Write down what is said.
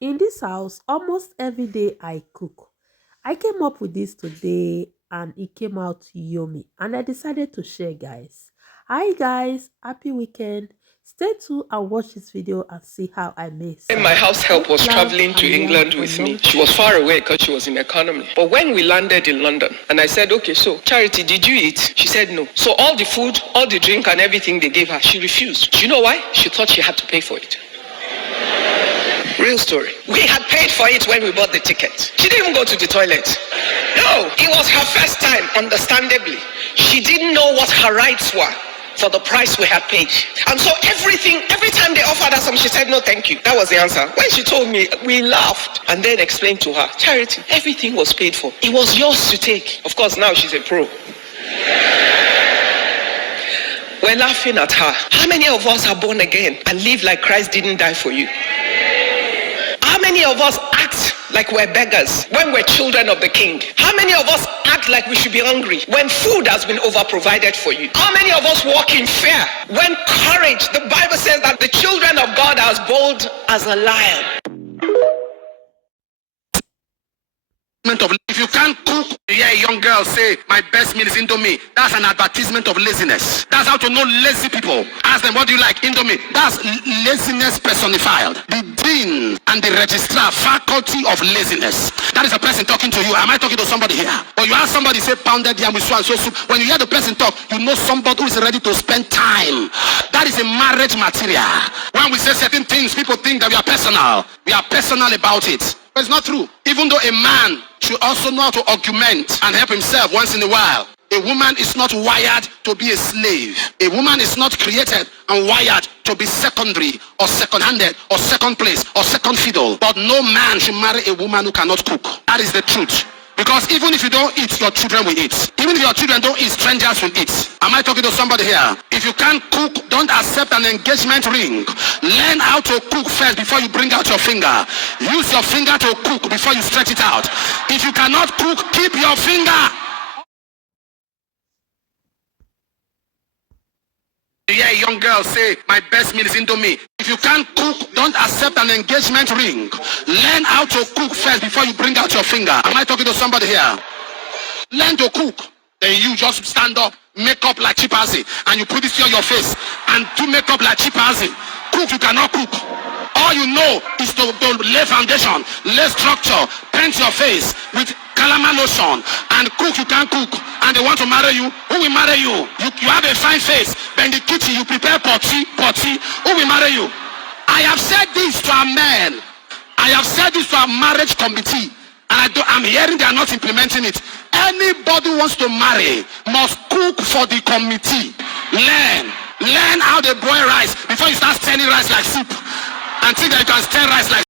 In this house, almost every day I cook. I came up with this today and it came out yummy and I decided to share, guys. Hi guys, happy weekend. Stay tuned and watch this video and see how I make When some my house help was eggplant traveling to and yam England with me, she was jollof. far away because she was in economy. But when we landed in London, and I said, okay, so Charity, did you eat? She said no. So all the food, all the drink and everything they gave her, she refused. Do you know why? She thought she had to pay for it. Real story. We had paid for it when we bought the ticket. She didn't even go to the toilet. No, it was her first time, understandably. She didn't know what her rights were for the price we had paid. And so every time they offered her something, she said, no, thank you. That was the answer. When she told me, we laughed and then explained to her, Charity, everything was paid for. It was yours to take. Of course, now she's a pro. We're laughing at her. How many of us are born again and live like Christ didn't die for you? How many of us act like we're beggars when we're children of the king? How many of us act like we should be hungry when food has been over-provided for you? How many of us walk in fear when courage, the Bible says that the children of God are as bold as a lion? If you can't cook, you hear a young girl say, my best meal is Indomie. That's an advertisement of laziness. That's how to know lazy people. Ask them, what do you like? Indomie. That's laziness personified. The dean and the registrar, faculty of laziness. That is a person talking to you. Am I talking to somebody here? Or you ask somebody, say, pounded yam with so and so soup. When you hear the person talk, you know somebody who is ready to spend time. That is a marriage material. When we say certain things, people think that we are personal. We are personal about it. But it's not true. Even though a man should also know how to augment and help himself once in a while, a woman is not wired to be a slave. A woman is not created and wired to be secondary or second-handed or second place or second fiddle. But no man should marry a woman who cannot cook. That is the truth. Because even if you don't eat, your children will eat. Even if your children don't eat, strangers will eat. Am I talking to somebody here? If you can't cook, don't accept an engagement ring. Learn how to cook first before you bring out your finger. Use your finger to cook before you stretch it out. If you cannot cook, keep your finger. You hear a young girl say, my best meal is Indomie. If you can't cook, don't accept an engagement ring. Learn how to cook first before you bring out your finger. Am I talking to somebody here? Learn to cook. Then you just stand up, make up like chimpanzee, and you put this on your face and do makeup like chimpanzee. Cook, you cannot cook. All you know is to lay foundation, lay structure, paint your face with calamine lotion, and cook, you can't cook. And they want to marry you. Who will marry you? You have a fine face, but in the kitchen you prepare potty. Who will marry you? I have said this to our men. I have said this to our marriage committee. And I'm hearing they are not implementing it. Anybody who wants to marry must cook for the committee. Learn how they boil rice before you start stirring rice like soup. And think that you can stir rice like